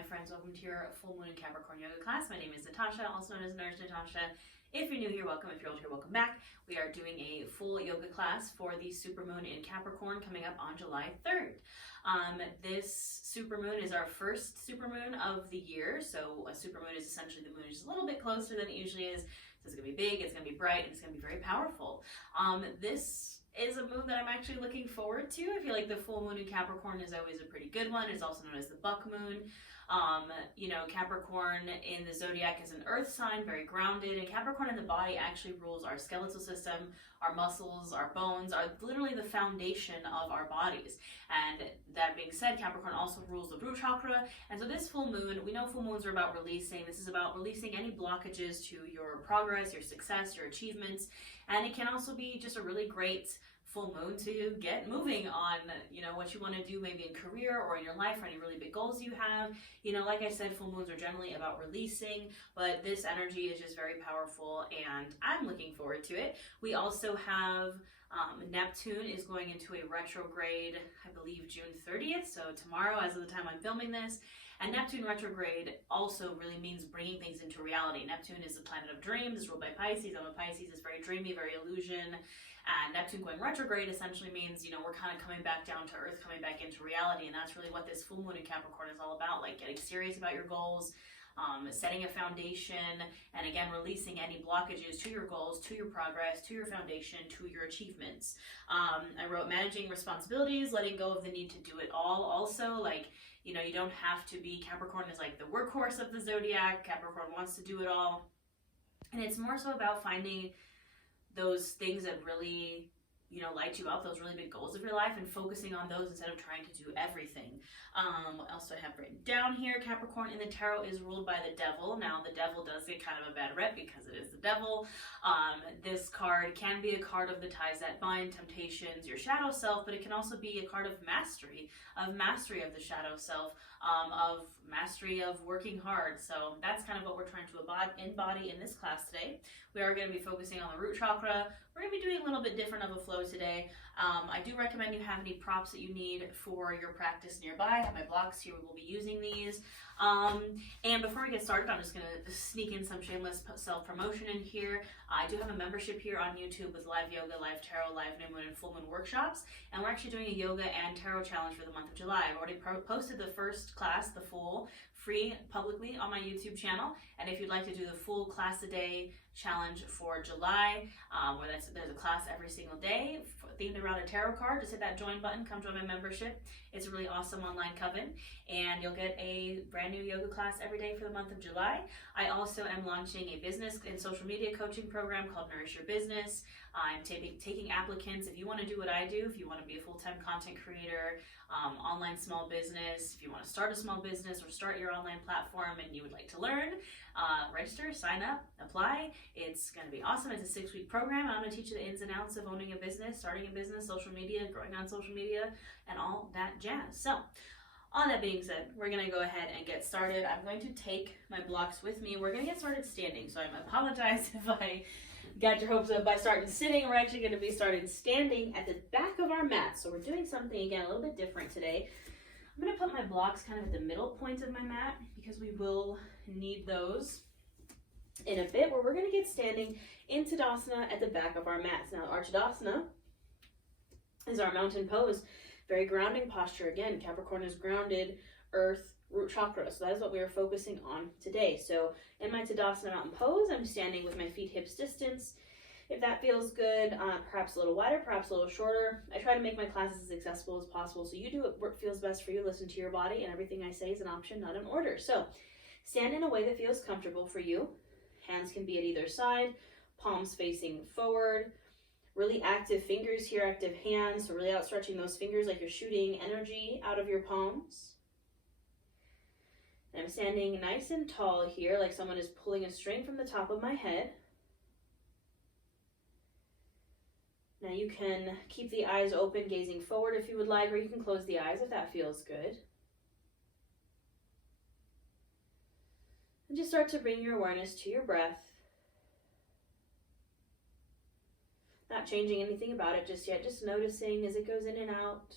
my friends, welcome to your full moon in Capricorn yoga class. My name is Natasha, also known as Nurse Natasha. If you're new here, welcome. If you're old here, welcome back. We are doing a full yoga class for the super moon in Capricorn coming up on July 3rd. This super moon is our first super moon of the year. So a super moon is essentially the moon is just a little bit closer than it usually is. So it's going to be big, it's going to be bright, and it's going to be very powerful. This is a moon that I'm actually looking forward to. I feel like the full moon in Capricorn is always a pretty good one. It's also known as the buck moon. Capricorn in the zodiac is an earth sign, very grounded, and Capricorn in the body actually rules our skeletal system, our muscles, our bones, are literally the foundation of our bodies. And that being said, Capricorn also rules the root chakra, and so this full moon, we know full moons are about releasing. This is about releasing any blockages to your progress, your success, your achievements, and it can also be just a really great full moon to get moving on, what you want to do maybe in career or in your life or any really big goals you have. Like I said, full moons are generally about releasing, but this energy is just very powerful and I'm looking forward to it. We also have Neptune is going into a retrograde, I believe June 30th, so tomorrow as of the time I'm filming this. And Neptune retrograde also really means bringing things into reality. Neptune is the planet of dreams, it's ruled by Pisces. I'm a Pisces, it's very dreamy, very illusion. And Neptune going retrograde essentially means, we're kind of coming back down to earth, coming back into reality. And that's really what this full moon in Capricorn is all about, like getting serious about your goals, setting a foundation, and again, releasing any blockages to your goals, to your progress, to your foundation, to your achievements. I wrote managing responsibilities, letting go of the need to do it all. Also, you don't have to be, Capricorn is like the workhorse of the zodiac. Capricorn wants to do it all. And it's more so about finding those things that really, light you up, those really big goals of your life, and focusing on those instead of trying to do everything. What else do I have written down here? Capricorn in the tarot is ruled by the devil. Now, the devil does get kind of a bad rep because it is the devil. This card can be a card of the ties that bind, temptations, your shadow self, but it can also be a card of mastery of the shadow self, of mastery of working hard. So that's kind of what we're trying to embody in this class today. We are going to be focusing on the root chakra. We're going to be doing a little bit different of a flow today. I do recommend you have any props that you need for your practice nearby. I have my blocks here. We will be using these. And before we get started, I'm just going to sneak in some shameless self-promotion in here. I do have a membership here on YouTube with live yoga, live tarot, live new moon, and full moon workshops. And we're actually doing a yoga and tarot challenge for the month of July. I've already posted the first class, the full, free publicly on my YouTube channel. And if you'd like to do the full class a day challenge for July, where there's a class every single day themed around a tarot card, just hit that join button, come join my membership. It's a really awesome online coven, and you'll get a brand new yoga class every day for the month of July. I also am launching a business and social media coaching program called Nourish Your Business. I'm taking applicants. If you want to do what I do, if you want to be a full-time content creator, online small business, if you want to start a small business or start your online platform and you would like to learn, register, sign up, apply. It's going to be awesome. It's a 6-week program. I'm going to teach you the ins and outs of owning a business, starting a business, social media, growing on social media, and all that jazz. So, all that being said, we're going to go ahead and get started. I'm going to take my blocks with me. We're going to get started standing, so I apologize if I got your hopes up by starting sitting. We're actually going to be starting standing at the back of our mat. So we're doing something, again, a little bit different today. I'm going to put my blocks kind of at the middle point of my mat because we will need those in a bit, where we're going to get standing in Tadasana at the back of our mats. Now, our Tadasana is our mountain pose. Very grounding posture. Again, Capricorn is grounded, earth, root chakra. So that is what we are focusing on today. So in my Tadasana mountain pose, I'm standing with my feet hips distance. If that feels good, perhaps a little wider, perhaps a little shorter. I try to make my classes as accessible as possible. So you do what feels best for you. Listen to your body, and everything I say is an option, not an order. So stand in a way that feels comfortable for you. Hands can be at either side, palms facing forward. Really active fingers here, active hands. So really outstretching those fingers like you're shooting energy out of your palms. And I'm standing nice and tall here, like someone is pulling a string from the top of my head. Now you can keep the eyes open, gazing forward if you would like, or you can close the eyes if that feels good. And just start to bring your awareness to your breath. Not changing anything about it just yet, just noticing as it goes in and out.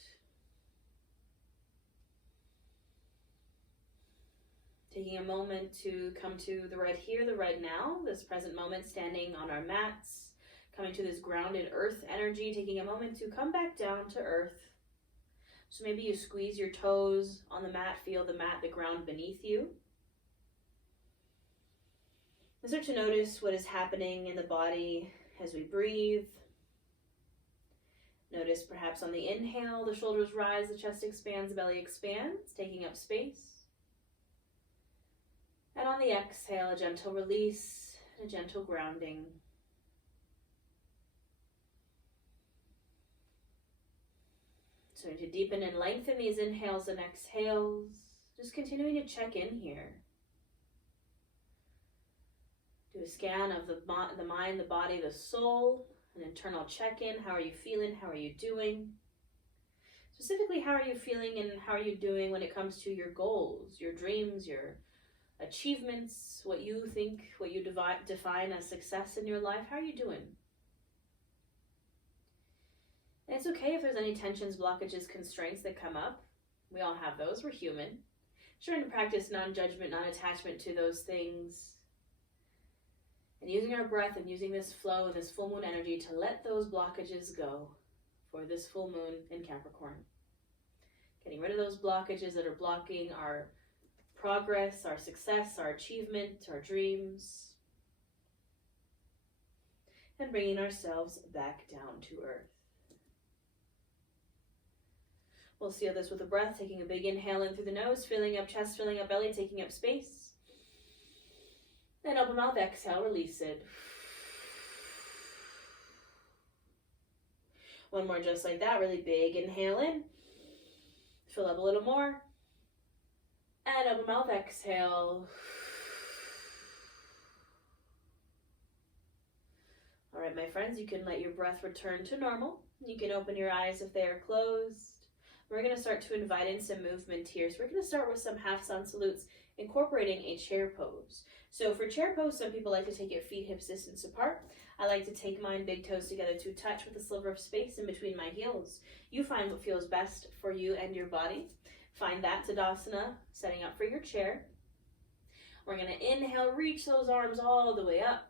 Taking a moment to come to the right here, the right now, this present moment, standing on our mats, coming to this grounded earth energy, taking a moment to come back down to earth. So maybe you squeeze your toes on the mat, feel the mat, the ground beneath you. And start to notice what is happening in the body as we breathe. Notice perhaps on the inhale, the shoulders rise, the chest expands, the belly expands, taking up space. And on the exhale, a gentle release, a gentle grounding. So to deepen and lengthen these inhales and exhales, just continuing to check in here. Do a scan of the mind, the body, the soul, an internal check-in. How are you feeling? How are you doing? Specifically, how are you feeling and how are you doing when it comes to your goals, your dreams, your achievements, what you think, what you define as success in your life? How are you doing? And it's okay if there's any tensions, blockages, constraints that come up. We all have those. We're human. Trying to practice non-judgment, non-attachment to those things. And using our breath and using this flow and this full moon energy to let those blockages go for this full moon in Capricorn. Getting rid of those blockages that are blocking our progress, our success, our achievement, our dreams. And bringing ourselves back down to earth. We'll seal this with a breath, taking a big inhale in through the nose, filling up chest, filling up belly, taking up space. Then open mouth, exhale, release it. One more just like that, really big inhale in. Fill up a little more. And open mouth, exhale. All right, my friends, you can let your breath return to normal. You can open your eyes if they are closed. We're going to start to invite in some movement here. So we're going to start with some half sun salutes, incorporating a chair pose. So for chair pose, some people like to take your feet hips distance apart. I like to take mine big toes together to touch with a sliver of space in between my heels. You find what feels best for you and your body. Find that Tadasana, setting up for your chair. We're going to inhale, reach those arms all the way up.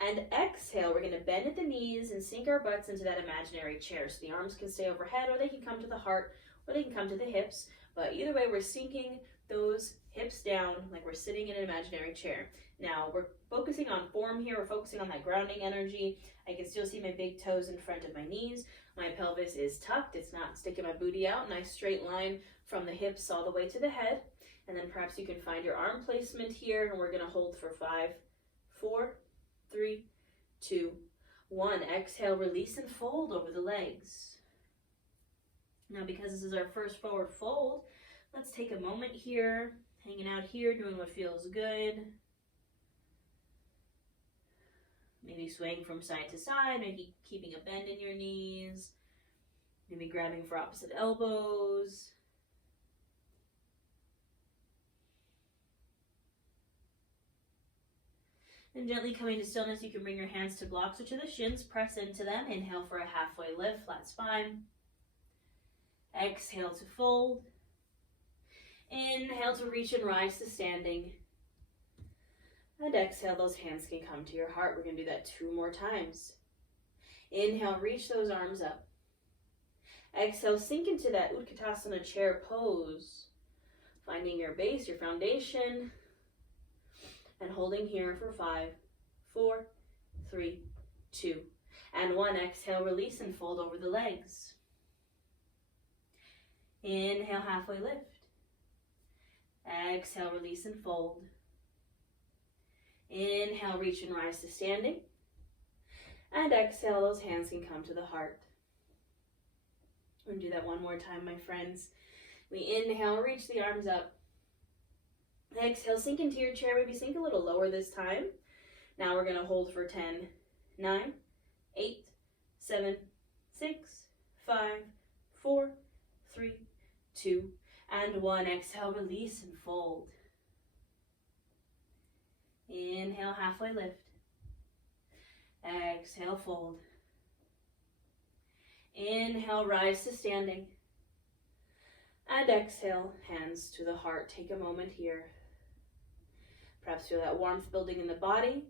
And exhale, we're going to bend at the knees and sink our butts into that imaginary chair. So the arms can stay overhead, or they can come to the heart, or they can come to the hips. But either way, we're sinking those hips down like we're sitting in an imaginary chair. Now, we're focusing on form here. We're focusing on that grounding energy. I can still see my big toes in front of my knees. My pelvis is tucked. It's not sticking my booty out. Nice straight line from the hips all the way to the head. And then perhaps you can find your arm placement here. And we're going to hold for 5, 4, 3, 2, 1. Exhale, release and fold over the legs. Now, because this is our first forward fold, let's take a moment here, hanging out here, doing what feels good. Maybe swaying from side to side, maybe keeping a bend in your knees, maybe grabbing for opposite elbows. And gently coming to stillness, you can bring your hands to blocks or to the shins, press into them. Inhale for a halfway lift, flat spine. Exhale to fold. Inhale to reach and rise to standing. And exhale, those hands can come to your heart. We're going to do that 2 more times. Inhale, reach those arms up. Exhale, sink into that Utkatasana chair pose. Finding your base, your foundation. And holding here for 5, 4, 3, 2, and 1. Exhale, release and fold over the legs. Inhale, halfway lift. Exhale, release and fold. Inhale, reach and rise to standing. And exhale, those hands can come to the heart. We're going to do that one more time, my friends. We inhale, reach the arms up. Exhale, sink into your chair, maybe sink a little lower this time. Now we're going to hold for 10, 9, 8, 7, 6, 5, 4, 3, 2, and 1. Exhale, release and fold. Inhale, halfway lift. Exhale, fold. Inhale, rise to standing. And exhale, hands to the heart. Take a moment here. Perhaps feel that warmth building in the body.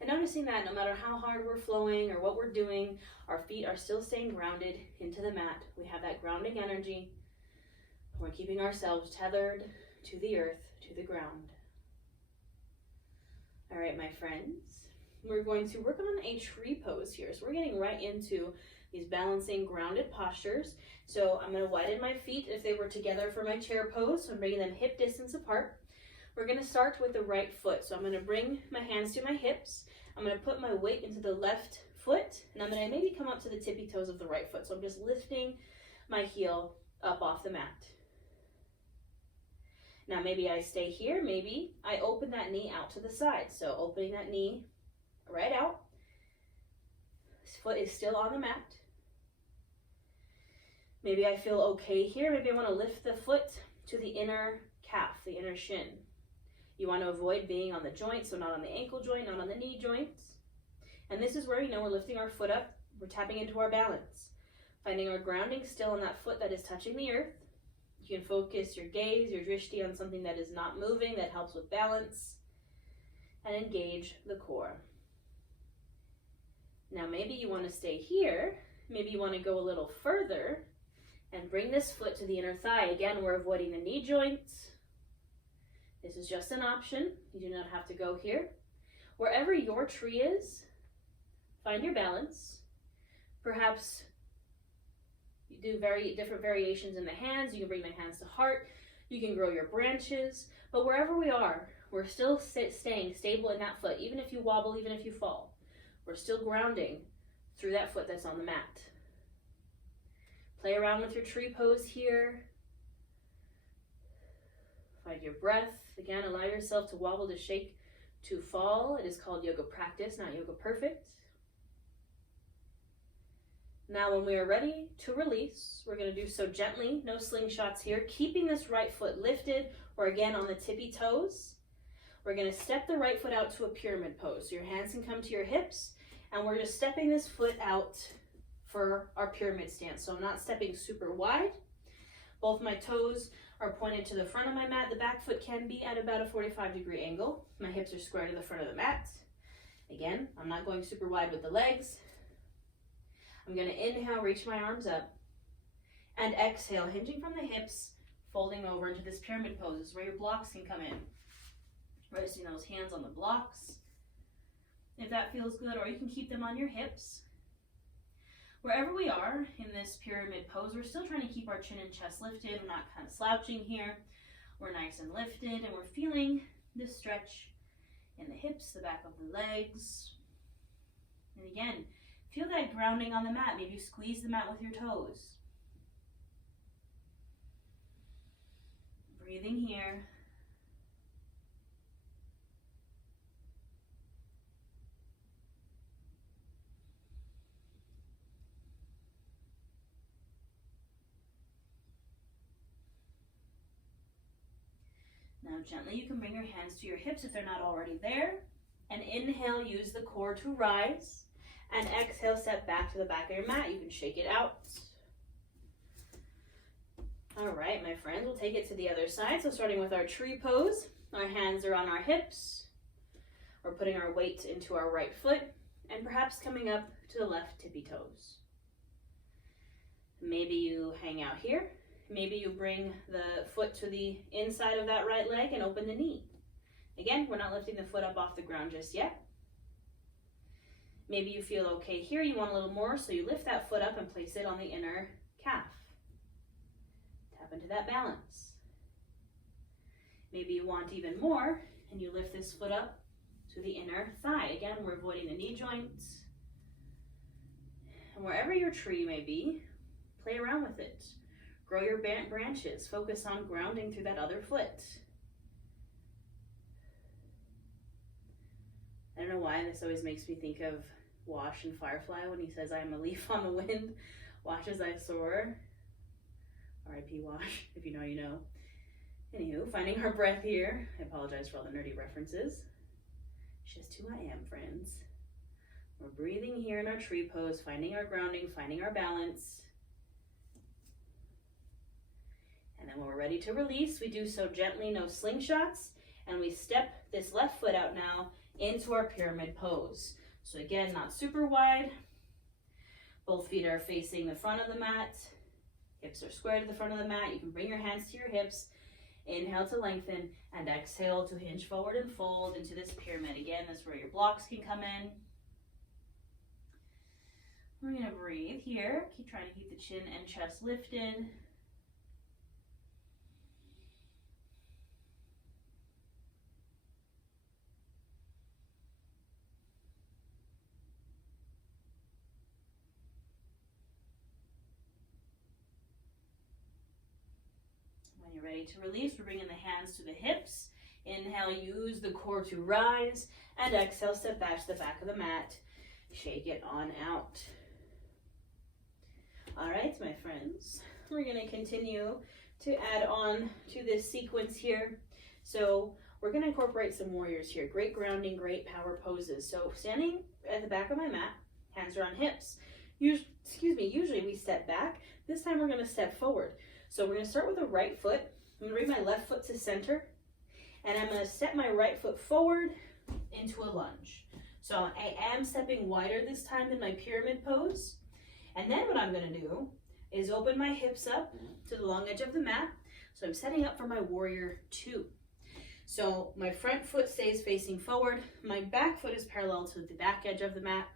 And noticing that no matter how hard we're flowing or what we're doing, our feet are still staying grounded into the mat. We have that grounding energy. We're keeping ourselves tethered to the earth, to the ground. All right, my friends, we're going to work on a tree pose here. So we're getting right into these balancing, grounded postures. So I'm going to widen my feet if they were together for my chair pose. So I'm bringing them hip distance apart. We're going to start with the right foot. So I'm going to bring my hands to my hips. I'm going to put my weight into the left foot, and I'm going to maybe come up to the tippy toes of the right foot. So I'm just lifting my heel up off the mat. Now maybe I stay here, maybe I open that knee out to the side. So opening that knee right out. This foot is still on the mat. Maybe I feel okay here. Maybe I want to lift the foot to the inner calf, the inner shin. You want to avoid being on the joint, so not on the ankle joint, not on the knee joints. And this is where, we're lifting our foot up. We're tapping into our balance. Finding our grounding still on that foot that is touching the earth. You can focus your gaze, your drishti on something that is not moving, that helps with balance. And engage the core. Now maybe you want to stay here. Maybe you want to go a little further and bring this foot to the inner thigh. Again, we're avoiding the knee joints. This is just an option. You do not have to go here. Wherever your tree is, find your balance. Perhaps you do different variations in the hands. You can bring the hands to heart. You can grow your branches. But wherever we are, we're still staying stable in that foot. Even if you wobble, even if you fall, we're still grounding through that foot that's on the mat. Play around with your tree pose here. Find your breath. Again, allow yourself to wobble, to shake, to fall. It is called yoga practice, not yoga perfect. Now when we are ready to release, we're going to do so gently, no slingshots here, keeping this right foot lifted or again on the tippy toes. We're going to step the right foot out to a pyramid pose. So your hands can come to your hips, and we're just stepping this foot out for our pyramid stance. So I'm not stepping super wide. Both my toes are pointed to the front of my mat. The back foot can be at about a 45-degree angle. My hips are square to the front of the mat. Again, I'm not going super wide with the legs. I'm going to inhale, reach my arms up, and exhale, hinging from the hips, folding over into this pyramid pose. This is where your blocks can come in. Resting those hands on the blocks, if that feels good, or you can keep them on your hips. Wherever we are in this pyramid pose, we're still trying to keep our chin and chest lifted. We're not kind of slouching here. We're nice and lifted, and we're feeling this stretch in the hips, the back of the legs. And again, feel that grounding on the mat. Maybe you squeeze the mat with your toes. Breathing here. Now gently you can bring your hands to your hips if they're not already there. And inhale, use the core to rise. And exhale, step back to the back of your mat. You can shake it out. All right, my friends, we'll take it to the other side. So starting with our tree pose, our hands are on our hips. We're putting our weight into our right foot and perhaps coming up to the left tippy toes. Maybe you hang out here. Maybe you bring the foot to the inside of that right leg and open the knee. Again, we're not lifting the foot up off the ground just yet. Maybe you feel okay here, you want a little more, so you lift that foot up and place it on the inner calf. Tap into that balance. Maybe you want even more, and you lift this foot up to the inner thigh. Again, we're avoiding the knee joints. And wherever your tree may be, play around with it. Grow your branches. Focus on grounding through that other foot. I don't know why this always makes me think of Wash and Firefly when he says, I am a leaf on the wind, watch as I soar. R.I.P. Wash, if you know, you know. Anywho, finding our breath here. I apologize for all the nerdy references. It's just who I am, friends. We're breathing here in our tree pose, finding our grounding, finding our balance. And then when we're ready to release, we do so gently, no slingshots, and we step this left foot out now into our pyramid pose. So again, not super wide. Both feet are facing the front of the mat. Hips are square to the front of the mat. You can bring your hands to your hips. Inhale to lengthen, and exhale to hinge forward and fold into this pyramid. Again, that's where your blocks can come in. We're gonna breathe here. Keep trying to keep the chin and chest lifted. When you're ready to release, we're bringing the hands to the hips. Inhale, use the core to rise, and exhale, step back to the back of the mat. Shake it on out. All right, my friends, we're going to continue to add on to this sequence here. So we're going to incorporate some warriors here. Great grounding, great power poses. So standing at the back of my mat, hands are on hips. Usually we step back. This time we're going to step forward. So we're going to start with the right foot. I'm going to bring my left foot to center, and I'm going to step my right foot forward into a lunge. So I am stepping wider this time than my pyramid pose. And then what I'm going to do is open my hips up to the long edge of the mat. So I'm setting up for my warrior 2. So my front foot stays facing forward. My back foot is parallel to the back edge of the mat.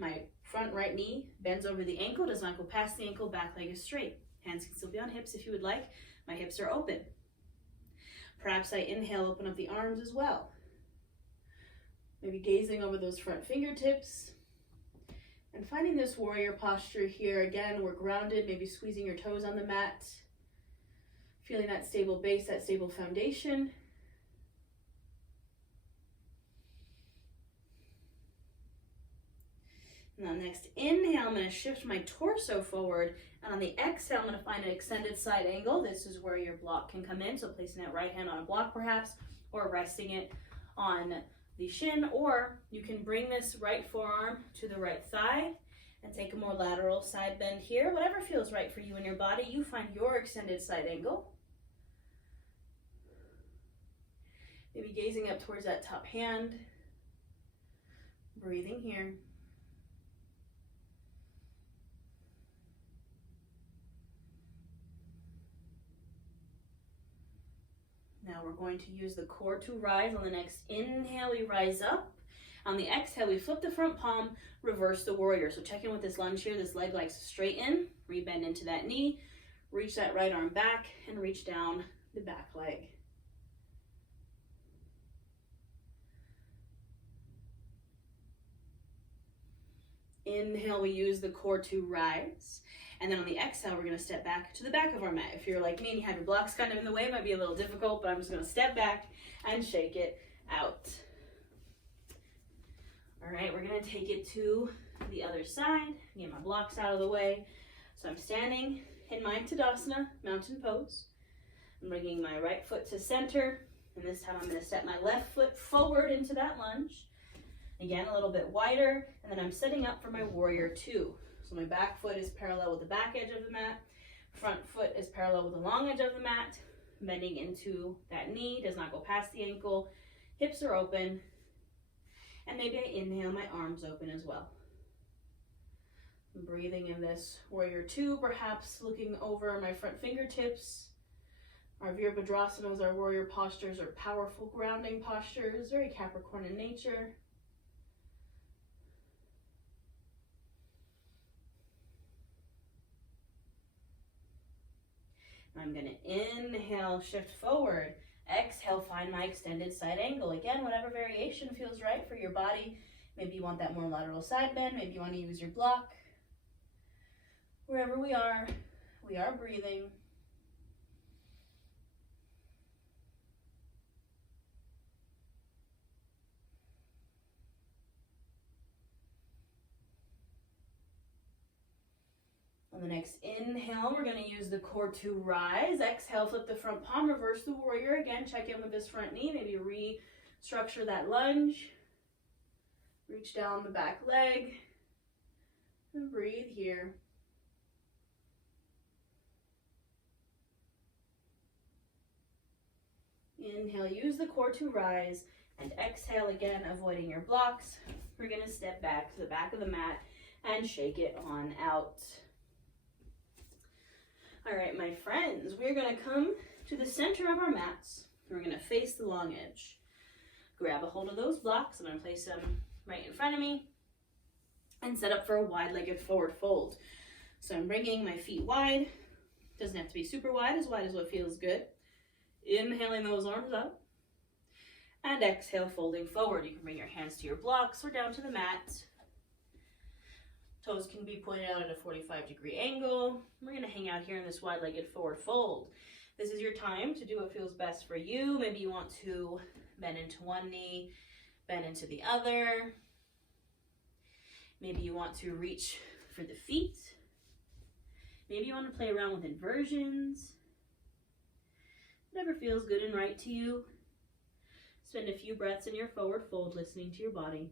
My front right knee bends over the ankle, does not go past the ankle, back leg is straight. Hands can still be on hips if you would like. My hips are open. Perhaps I inhale, open up the arms as well. Maybe gazing over those front fingertips. And finding this warrior posture here. Again, we're grounded, maybe squeezing your toes on the mat. Feeling that stable base, that stable foundation. Now next inhale, I'm going to shift my torso forward, and on the exhale, I'm going to find an extended side angle. This is where your block can come in, so placing that right hand on a block perhaps, or resting it on the shin, or you can bring this right forearm to the right thigh and take a more lateral side bend here. Whatever feels right for you and your body, you find your extended side angle. Maybe gazing up towards that top hand, breathing here. Now we're going to use the core to rise. On the next inhale, we rise up. On the exhale, we flip the front palm, reverse the warrior. So check in with this lunge here. This leg likes to straighten, rebend into that knee, reach that right arm back, and reach down the back leg. Inhale, we use the core to rise. And then on the exhale, we're going to step back to the back of our mat. If you're like me and you have your blocks kind of in the way, it might be a little difficult, but I'm just going to step back and shake it out. All right, we're going to take it to the other side. Get my blocks out of the way. So I'm standing in my Tadasana, mountain pose. I'm bringing my right foot to center, and this time I'm going to step my left foot forward into that lunge. Again, a little bit wider, and then I'm setting up for my warrior 2. So my back foot is parallel with the back edge of the mat. Front foot is parallel with the long edge of the mat. Bending into that knee, does not go past the ankle. Hips are open. And maybe I inhale, my arms open as well. Breathing in this warrior 2, perhaps looking over my front fingertips. Our Virabhadrasanas, our warrior postures, are powerful grounding postures, very Capricorn in nature. I'm going to inhale, shift forward. Exhale, find my extended side angle. Again, whatever variation feels right for your body. Maybe you want that more lateral side bend. Maybe you want to use your block. Wherever we are breathing. On the next inhale, we're going to use the core to rise. Exhale, flip the front palm, reverse the warrior. Again, check in with this front knee. Maybe restructure that lunge. Reach down the back leg. And breathe here. Inhale, use the core to rise, and exhale again, avoiding your blocks. We're gonna step back to the back of the mat and shake it on out. All right, my friends, we're gonna come to the center of our mats. We're gonna face the long edge. Grab a hold of those blocks. I'm gonna place them right in front of me and set up for a wide-legged forward fold. So I'm bringing my feet wide. Doesn't have to be super wide as what feels good. Inhaling those arms up. And exhale, folding forward. You can bring your hands to your blocks or down to the mat. Toes can be pointed out at a 45-degree angle. We're gonna hang out here in this wide-legged forward fold. This is your time to do what feels best for you. Maybe you want to bend into one knee, bend into the other. Maybe you want to reach for the feet. Maybe you want to play around with inversions. Whatever feels good and right to you. Spend a few breaths in your forward fold, listening to your body.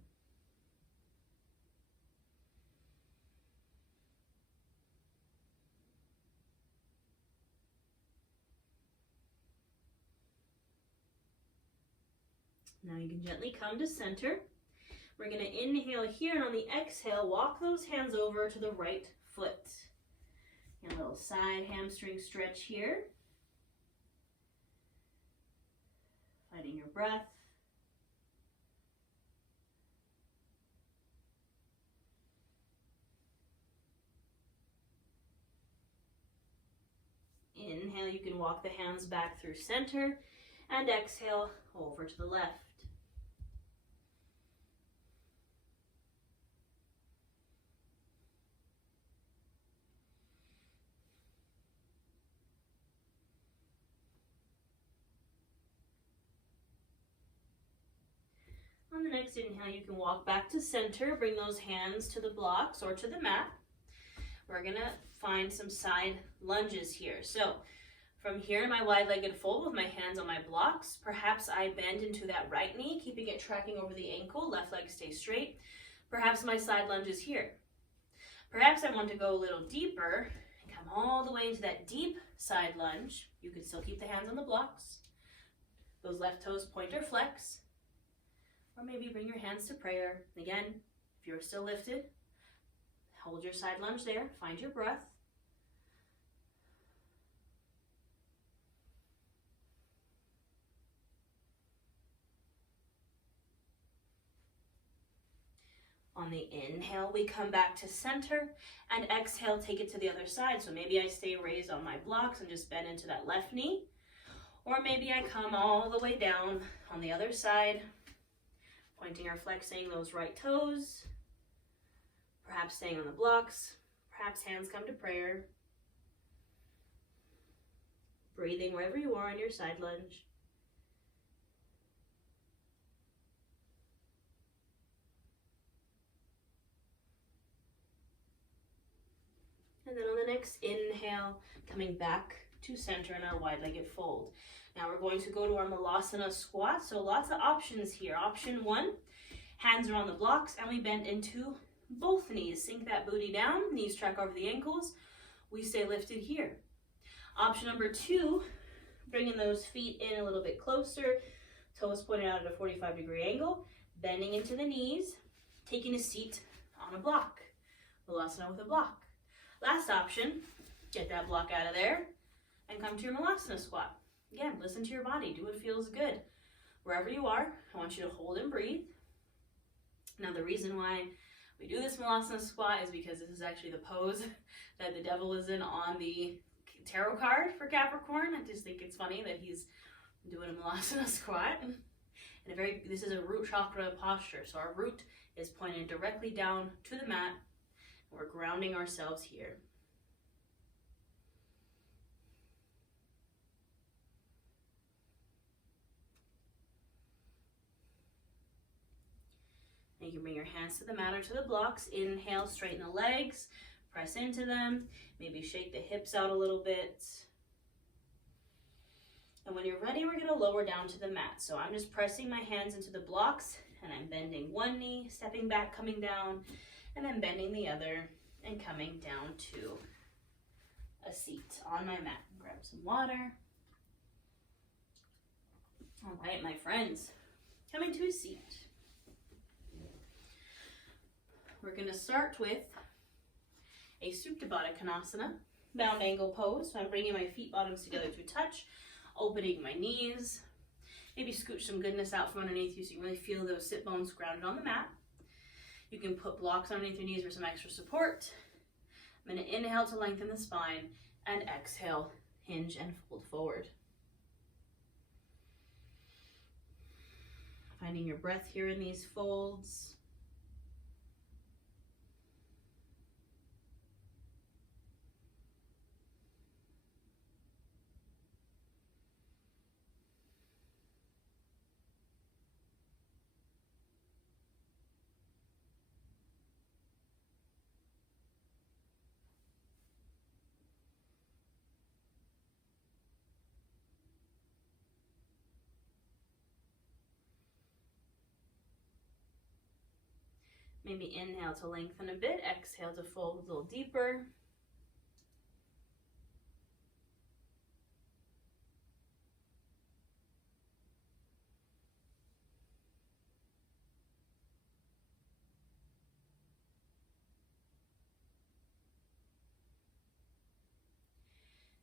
Now you can gently come to center. We're going to inhale here, and on the exhale, walk those hands over to the right foot. And a little side hamstring stretch here. Finding your breath. Inhale, you can walk the hands back through center, and exhale over to the left. On the next inhale, you can walk back to center, bring those hands to the blocks or to the mat. We're gonna find some side lunges here. So from here in my wide-legged fold with my hands on my blocks, perhaps I bend into that right knee, keeping it tracking over the ankle, left leg stays straight. Perhaps my side lunge is here. Perhaps I want to go a little deeper and come all the way into that deep side lunge. You can still keep the hands on the blocks. Those left toes point or flex. Or maybe bring your hands to prayer. Again, if you're still lifted, hold your side lunge there. Find your breath. On the inhale, we come back to center, and exhale, take it to the other side. So maybe I stay raised on my blocks and just bend into that left knee. Or maybe I come all the way down on the other side, pointing or flexing those right toes, perhaps staying on the blocks, perhaps hands come to prayer. Breathing wherever you are in your side lunge. And then on the next inhale, coming back to center in our wide-legged fold. Now we're going to go to our Malasana squat. So lots of options here. Option one, hands are on the blocks and we bend into both knees. Sink that booty down, knees track over the ankles. We stay lifted here. Option number two, bringing those feet in a little bit closer, toes pointed out at a 45-degree angle, bending into the knees, taking a seat on a block. Malasana with a block. Last option, get that block out of there and come to your Malasana squat. Again, listen to your body. Do what feels good. Wherever you are, I want you to hold and breathe. Now, the reason why we do this Malasana squat is because this is actually the pose that the devil is in on the tarot card for Capricorn. I just think it's funny that he's doing a Malasana squat. And this is a root chakra posture. So our root is pointed directly down to the mat. We're grounding ourselves here. And you can bring your hands to the mat or to the blocks. Inhale, straighten the legs, press into them. Maybe shake the hips out a little bit. And when you're ready, we're going to lower down to the mat. So I'm just pressing my hands into the blocks and I'm bending one knee, stepping back, coming down, and then bending the other and coming down to a seat on my mat. Grab some water. All right, my friends, come into a seat. We're going to start with a Supta Baddha Konasana, bound angle pose. So I'm bringing my feet bottoms together to touch, opening my knees. Maybe scooch some goodness out from underneath you so you really feel those sit bones grounded on the mat. You can put blocks underneath your knees for some extra support. I'm going to inhale to lengthen the spine and exhale, hinge and fold forward. Finding your breath here in these folds. Maybe inhale to lengthen a bit, exhale to fold a little deeper.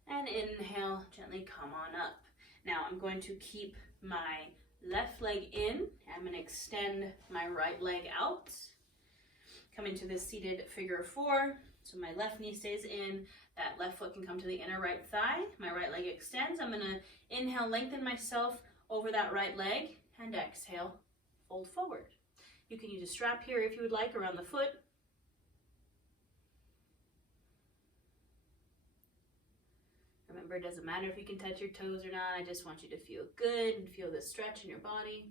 And inhale, gently come on up. Now I'm going to keep my left leg in. I'm going to extend my right leg out. Come into this seated figure 4. So my left knee stays in. That left foot can come to the inner right thigh. My right leg extends. I'm going to inhale, lengthen myself over that right leg, and exhale, fold forward. You can use a strap here if you would like around the foot. Remember, it doesn't matter if you can touch your toes or not. I just want you to feel good and feel the stretch in your body.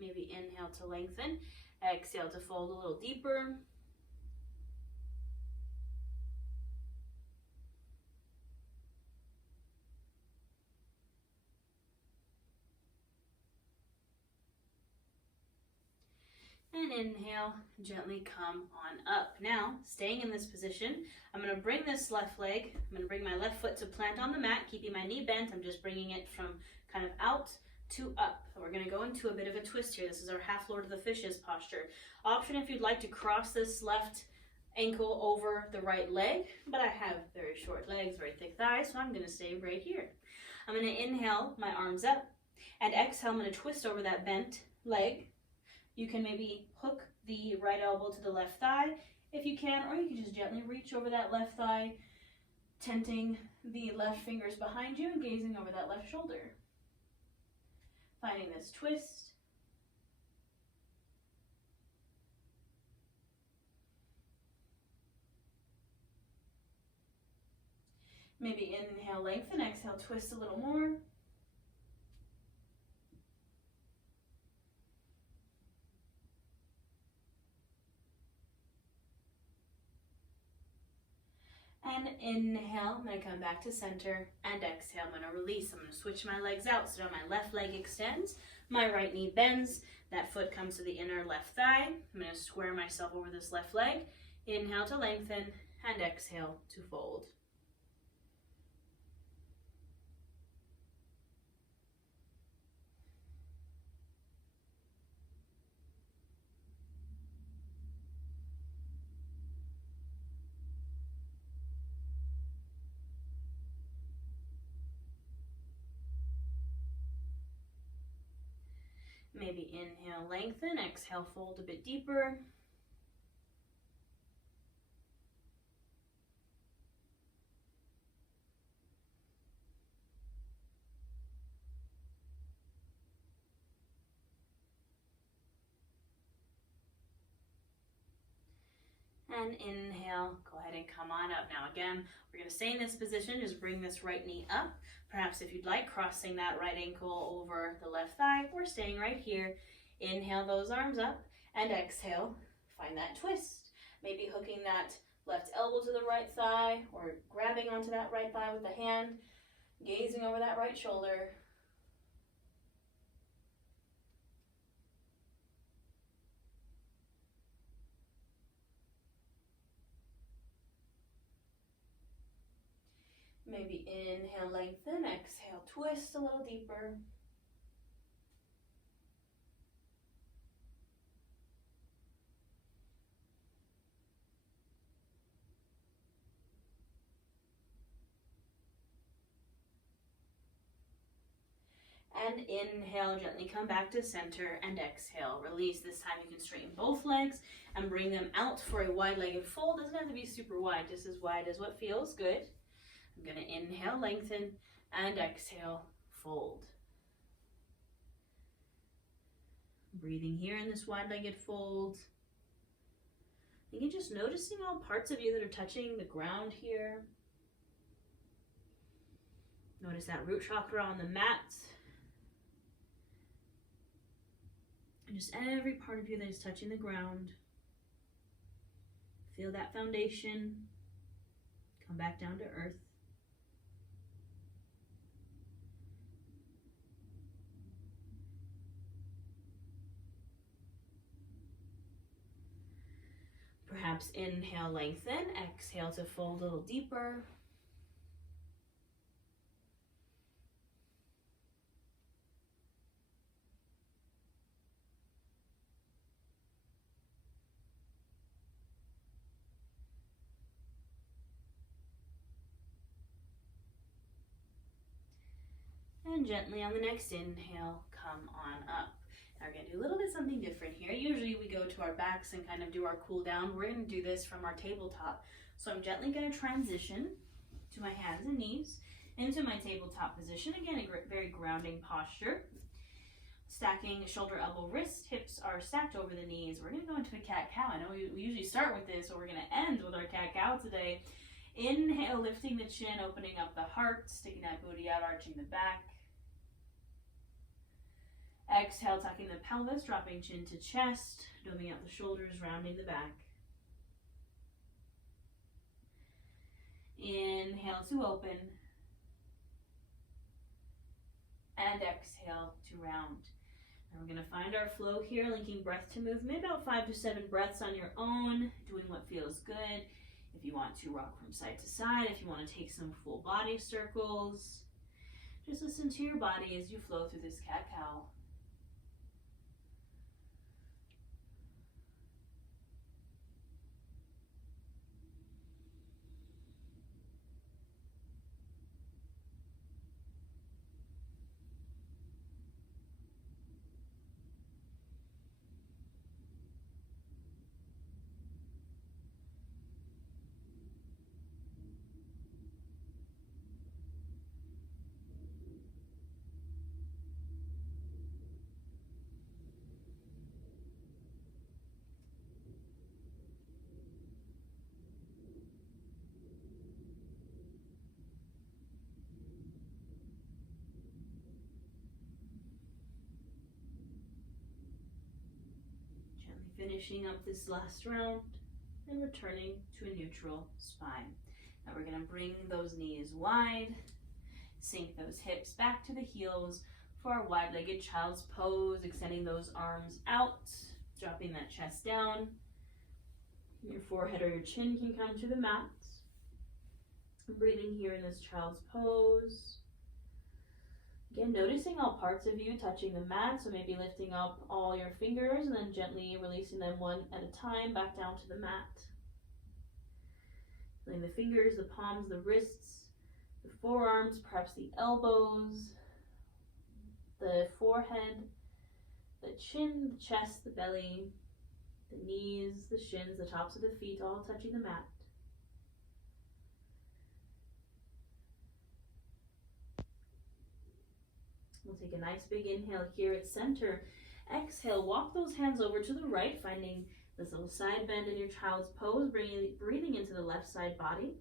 Maybe inhale to lengthen, exhale to fold a little deeper. And inhale, gently come on up. Now, staying in this position, I'm going to bring this left leg, I'm going to bring my left foot to plant on the mat, keeping my knee bent. I'm just bringing it from kind of out to up. And we're going to go into a bit of a twist here. This is our half Lord of the Fishes posture. Option if you'd like to cross this left ankle over the right leg, but I have very short legs, very thick thighs, so I'm going to stay right here. I'm going to inhale my arms up, and exhale, I'm going to twist over that bent leg. You can maybe hook the right elbow to the left thigh if you can, or you can just gently reach over that left thigh, tenting the left fingers behind you and gazing over that left shoulder. Finding this twist. Maybe inhale, lengthen, exhale, twist a little more. And inhale, I'm going to come back to center, and exhale, I'm going to release. I'm going to switch my legs out, so now my left leg extends, my right knee bends, that foot comes to the inner left thigh. I'm going to square myself over this left leg, inhale to lengthen, and exhale to fold. Maybe inhale, lengthen, exhale, fold a bit deeper. And inhale, go ahead and come on up. Now again, we're going to stay in this position, just bring this right knee up. Perhaps if you'd like, crossing that right ankle over the left thigh. We're staying right here. Inhale those arms up, and exhale, find that twist. Maybe hooking that left elbow to the right thigh, or grabbing onto that right thigh with the hand, gazing over that right shoulder. Maybe inhale, lengthen, exhale, twist a little deeper. And inhale, gently come back to center, and exhale, release. This time you can straighten both legs and bring them out for a wide-legged fold. Doesn't have to be super wide, just as wide as what feels good. I'm gonna inhale, lengthen, and exhale, fold. Breathing here in this wide-legged fold. Again, just noticing all parts of you that are touching the ground here. Notice that root chakra on the mat. And just every part of you that is touching the ground. Feel that foundation. Come back down to earth. Perhaps inhale, lengthen. Exhale to fold a little deeper. And gently on the next inhale, come on up. Now we're gonna do a little bit something different here. Usually we go to our backs and kind of do our cool down. We're gonna do this from our tabletop. So I'm gently gonna transition to my hands and knees into my tabletop position. Again, a very grounding posture. Stacking shoulder, elbow, wrist, hips are stacked over the knees. We're gonna go into a cat-cow. I know we usually start with this, so we're gonna end with our cat-cow today. Inhale, lifting the chin, opening up the heart, sticking that booty out, arching the back. Exhale, tucking the pelvis, dropping chin to chest, doming out the shoulders, rounding the back. Inhale to open. And exhale to round. And we're going to find our flow here, linking breath to movement, about 5 to 7 breaths on your own, doing what feels good. If you want to rock from side to side, if you want to take some full body circles, just listen to your body as you flow through this cat-cow. Finishing up this last round and returning to a neutral spine. Now we're going to bring those knees wide, sink those hips back to the heels for our wide-legged child's pose, extending those arms out, dropping that chest down. Your forehead or your chin can come to the mat. Breathing here in this child's pose. Again, noticing all parts of you touching the mat, so maybe lifting up all your fingers and then gently releasing them one at a time back down to the mat. Feeling the fingers, the palms, the wrists, the forearms, perhaps the elbows, the forehead, the chin, the chest, the belly, the knees, the shins, the tops of the feet, all touching the mat. We'll take a nice big inhale here at center. Exhale, walk those hands over to the right, finding this little side bend in your child's pose, breathing into the left side body.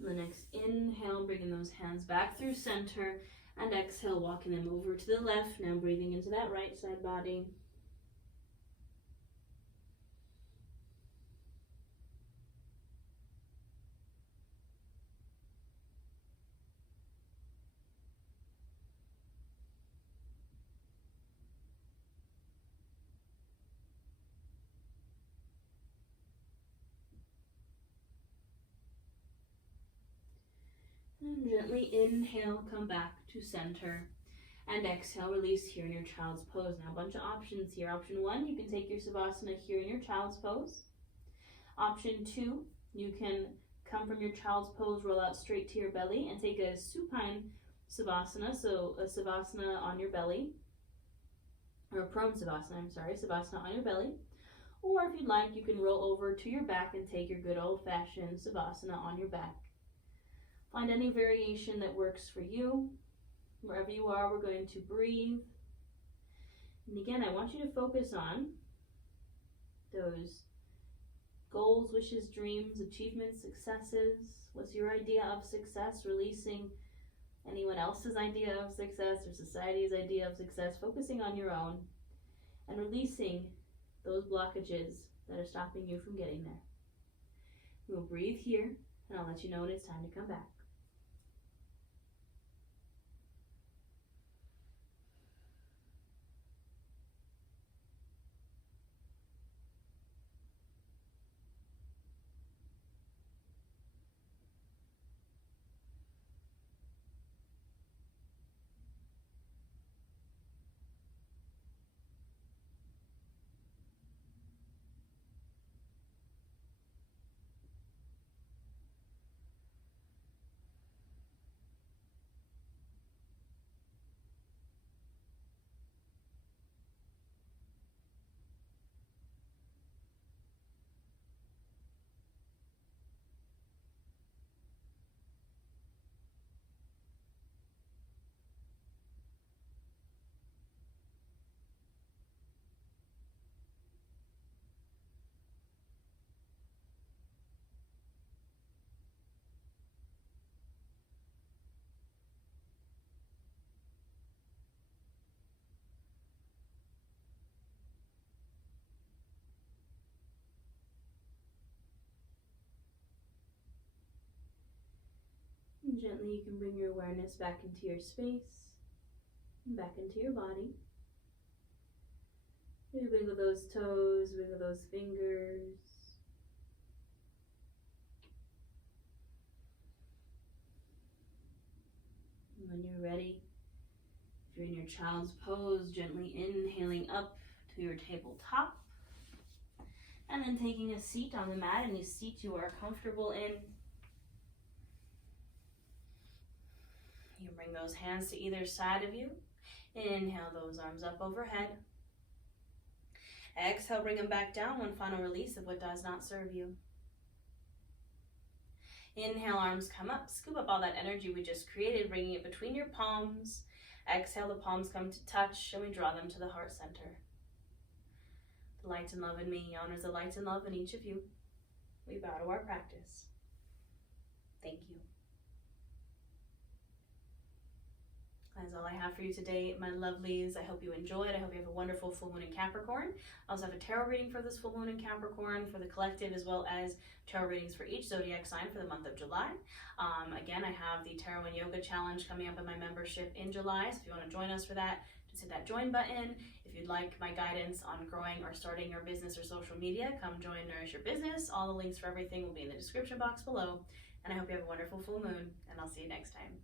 The next inhale, bringing those hands back through center. And exhale, walking them over to the left. Now breathing into that right side body. And gently inhale, come back to center. And exhale, release here in your child's pose. Now a bunch of options here. Option 1, you can take your Savasana here in your child's pose. Option 2, you can come from your child's pose, roll out straight to your belly, and take a supine Savasana, so a Savasana on your belly, or a prone Savasana, Savasana on your belly. Or if you'd like, you can roll over to your back and take your good old-fashioned Savasana on your back. Find any variation that works for you. Wherever you are, we're going to breathe. And again, I want you to focus on those goals, wishes, dreams, achievements, successes. What's your idea of success? Releasing anyone else's idea of success or society's idea of success. Focusing on your own and releasing those blockages that are stopping you from getting there. We'll breathe here, and I'll let you know when it's time to come back. And gently you can bring your awareness back into your space, and back into your body. Maybe wiggle those toes, wiggle those fingers. And when you're ready, if you're in your child's pose, gently inhaling up to your tabletop. And then taking a seat on the mat, any seat you are comfortable in. You bring those hands to either side of you. Inhale those arms up overhead. Exhale, bring them back down. One final release of what does not serve you. Inhale, arms come up. Scoop up all that energy we just created, bringing it between your palms. Exhale, the palms come to touch, and we draw them to the heart center. The light and love in me honors the light and love in each of you. We bow to our practice. Thank you. That's all I have for you today, my lovelies. I hope you enjoyed. I hope you have a wonderful full moon in Capricorn. I also have a tarot reading for this full moon in Capricorn for the collective, as well as tarot readings for each zodiac sign for the month of July. Again, I have the Tarot and Yoga Challenge coming up in my membership in July. So if you want to join us for that, just hit that join button. If you'd like my guidance on growing or starting your business or social media, come join Nourish Your Business. All the links for everything will be in the description box below. And I hope you have a wonderful full moon, and I'll see you next time.